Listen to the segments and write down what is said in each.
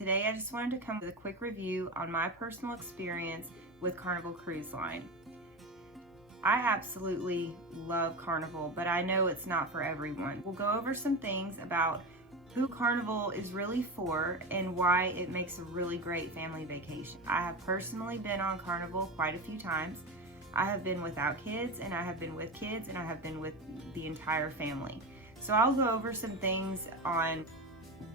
Today I just wanted to come with a quick review on my personal experience with Carnival Cruise Line. I absolutely love Carnival, but I know it's not for everyone. We'll go over some things about who Carnival is really for and why it makes a really great family vacation. I have personally been on Carnival quite a few times. I have been without kids, and I have been with kids, and I have been with the entire family. So I'll go over some things on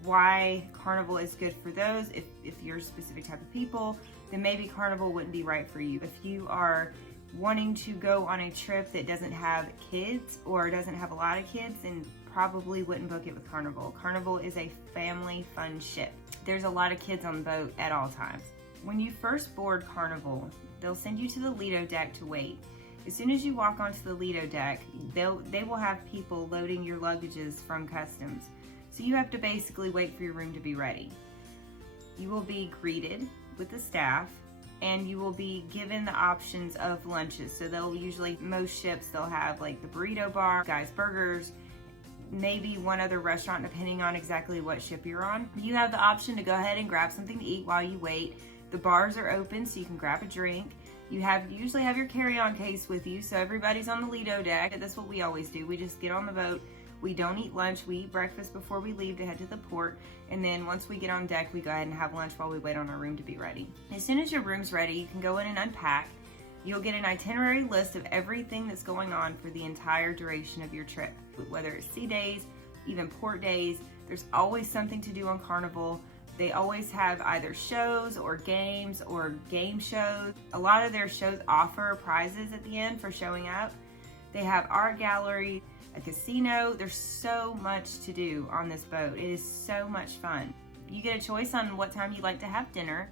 why Carnival is good for those. If you're a specific type of people, then maybe Carnival wouldn't be right for you. If you are wanting to go on a trip that doesn't have kids or doesn't have a lot of kids, then probably wouldn't book it with Carnival. Carnival is a family fun ship. There's a lot of kids on the boat at all times. When you first board Carnival, they'll send you to the Lido deck to wait. As soon as you walk onto the Lido deck, they will have people loading your luggages from customs. So you have to basically wait for your room to be ready. You will be greeted with the staff, and you will be given the options of lunches. So most ships, they'll have like the burrito bar, Guy's Burgers, maybe one other restaurant depending on exactly what ship you're on. You have the option to go ahead and grab something to eat while you wait. The bars are open so you can grab a drink. You usually have your carry-on case with you, so everybody's on the Lido deck. That's what we always do. We just get on the boat. We don't eat lunch. We eat breakfast before we leave to head to the port. And then once we get on deck, we go ahead and have lunch while we wait on our room to be ready. As soon as your room's ready, you can go in and unpack. You'll get an itinerary list of everything that's going on for the entire duration of your trip. Whether it's sea days, even port days, there's always something to do on Carnival. They always have either shows or games or game shows. A lot of their shows offer prizes at the end for showing up. They have art gallery, a casino. There's so much to do on this boat. It is so much fun. You get a choice on what time you like to have dinner.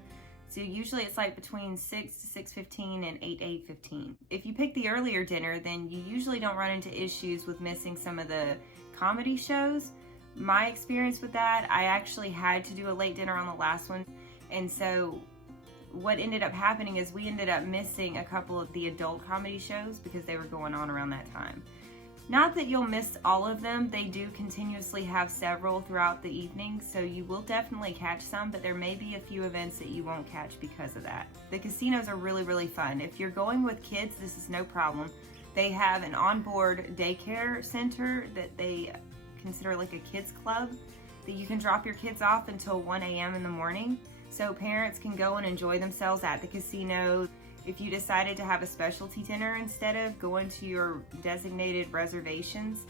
So usually it's like between 6 to 6:15 and 8 to 8:15. If you pick the earlier dinner, then you usually don't run into issues with missing some of the comedy shows. My experience with that, I actually had to do a late dinner on the last one. And so what ended up happening is we ended up missing a couple of the adult comedy shows because they were going on around that time. Not that you'll miss all of them. They do continuously have several throughout the evening, so you will definitely catch some, but there may be a few events that you won't catch because of that. The casinos are really, really fun. If you're going with kids, this is no problem. They have an onboard daycare center that they consider like a kids club that you can drop your kids off until 1 a.m. in the morning. So parents can go and enjoy themselves at the casino. If you decided to have a specialty dinner instead of going to your designated reservations,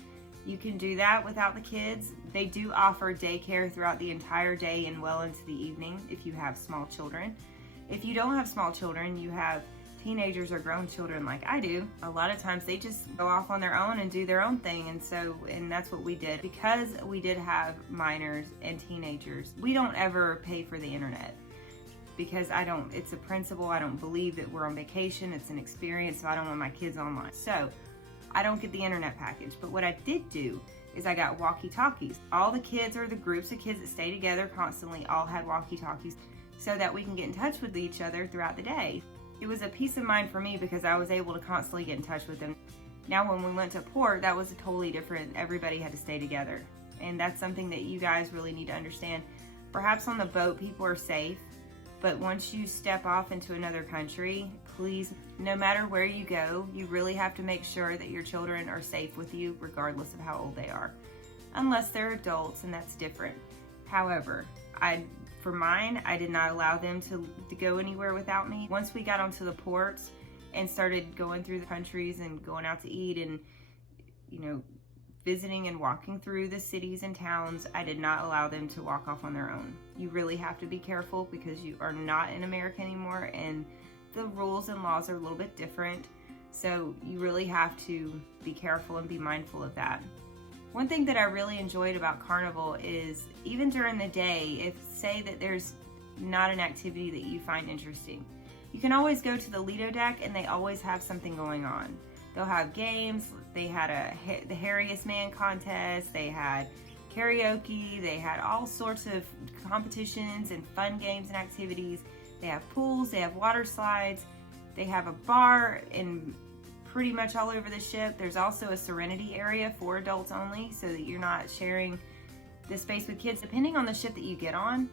you can do that without the kids. They do offer daycare throughout the entire day and well into the evening if you have small children. If you don't have small children, you have teenagers or grown children like I do, a lot of times they just go off on their own and do their own thing. And that's what we did. Because we did have minors and teenagers, we don't ever pay for the internet. Because it's a principle. I don't believe that we're on vacation. It's an experience, so I don't want my kids online. So I don't get the internet package. But what I did do is I got walkie-talkies. All the kids or the groups of kids that stay together constantly all had walkie-talkies so that we can get in touch with each other throughout the day. It was a peace of mind for me because I was able to constantly get in touch with them. Now when we went to port, that was a totally different, everybody had to stay together. And that's something that you guys really need to understand. Perhaps on the boat, people are safe. But once you step off into another country, please, no matter where you go, you really have to make sure that your children are safe with you regardless of how old they are. Unless they're adults, and that's different. However, for mine, I did not allow them to go anywhere without me. Once we got onto the ports and started going through the countries and going out to eat and, visiting and walking through the cities and towns, I did not allow them to walk off on their own. You really have to be careful because you are not in America anymore and the rules and laws are a little bit different. So you really have to be careful and be mindful of that. One thing that I really enjoyed about Carnival is even during the day, if say that there's not an activity that you find interesting, you can always go to the Lido deck and they always have something going on. They'll have games. They had the hairiest man contest. They had karaoke. They had all sorts of competitions and fun games and activities. They have pools. They have water slides. They have a bar in pretty much all over the ship. There's also a Serenity area for adults only so that you're not sharing the space with kids. Depending on the ship that you get on,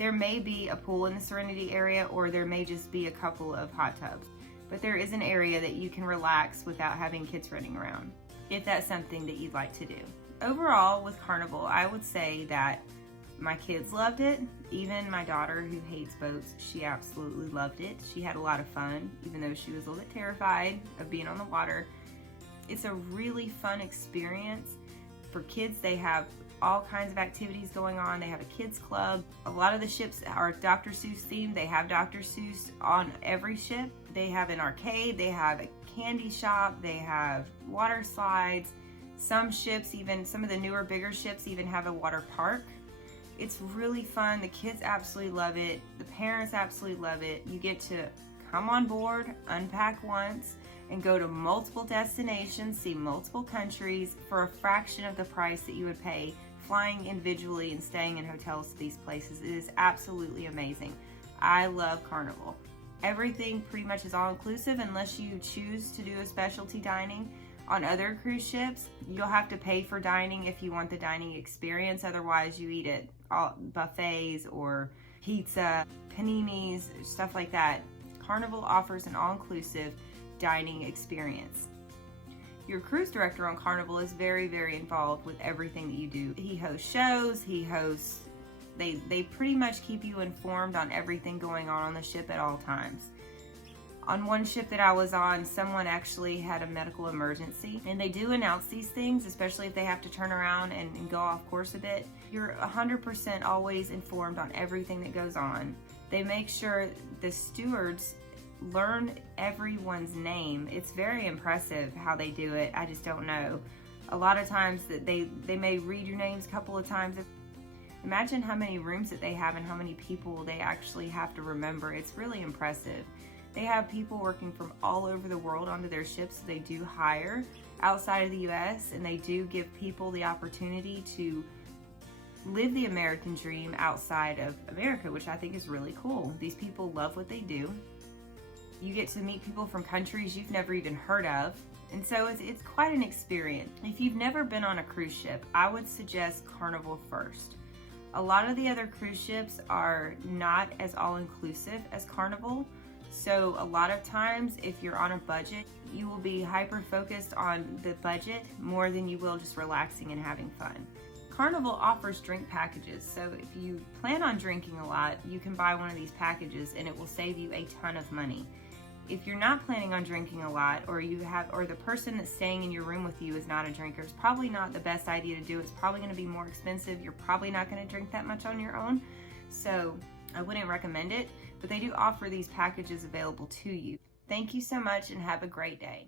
There may be a pool in the Serenity area, or there may just be a couple of hot tubs. But there is an area that you can relax without having kids running around, if that's something that you'd like to do. Overall, with Carnival, I would say that my kids loved it. Even my daughter, who hates boats, she absolutely loved it. She had a lot of fun, even though she was a little bit terrified of being on the water. It's a really fun experience. For kids, they have all kinds of activities going on. They have a kids club. A lot of the ships are Dr. Seuss themed. They have Dr. Seuss on every ship. They have an arcade. They have a candy shop. They have water slides. Some ships, even some of the newer, bigger ships, even have a water park. It's really fun. The kids absolutely love it. The parents absolutely love it. You get to come on board, unpack once, and go to multiple destinations, see multiple countries for a fraction of the price that you would pay flying individually and staying in hotels to these places. It is absolutely amazing. I love Carnival. Everything pretty much is all-inclusive unless you choose to do a specialty dining. On other cruise ships, you'll have to pay for dining if you want the dining experience. Otherwise, you eat at all buffets or pizza, paninis, stuff like that. Carnival offers an all-inclusive dining experience. Your cruise director on Carnival is very, very involved with everything that you do. He hosts shows, they pretty much keep you informed on everything going on the ship at all times. On one ship that I was on, someone actually had a medical emergency, and they do announce these things, especially if they have to turn around and go off course a bit. You're 100% always informed on everything that goes on. They make sure the stewards learn everyone's name. It's very impressive how they do it. I just don't know. A lot of times that they may read your names a couple of times. Imagine how many rooms that they have and how many people they actually have to remember. It's really impressive. They have people working from all over the world onto their ships. So they do hire outside of the US, and they do give people the opportunity to live the American dream outside of America, which I think is really cool. These people love what they do. You get to meet people from countries you've never even heard of. And so it's quite an experience. If you've never been on a cruise ship, I would suggest Carnival first. A lot of the other cruise ships are not as all-inclusive as Carnival. So a lot of times, if you're on a budget, you will be hyper-focused on the budget more than you will just relaxing and having fun. Carnival offers drink packages, so if you plan on drinking a lot, you can buy one of these packages and it will save you a ton of money. If you're not planning on drinking a lot, or the person that's staying in your room with you is not a drinker, it's probably not the best idea to do. It's probably going to be more expensive. You're probably not going to drink that much on your own, so I wouldn't recommend it, but they do offer these packages available to you. Thank you so much and have a great day.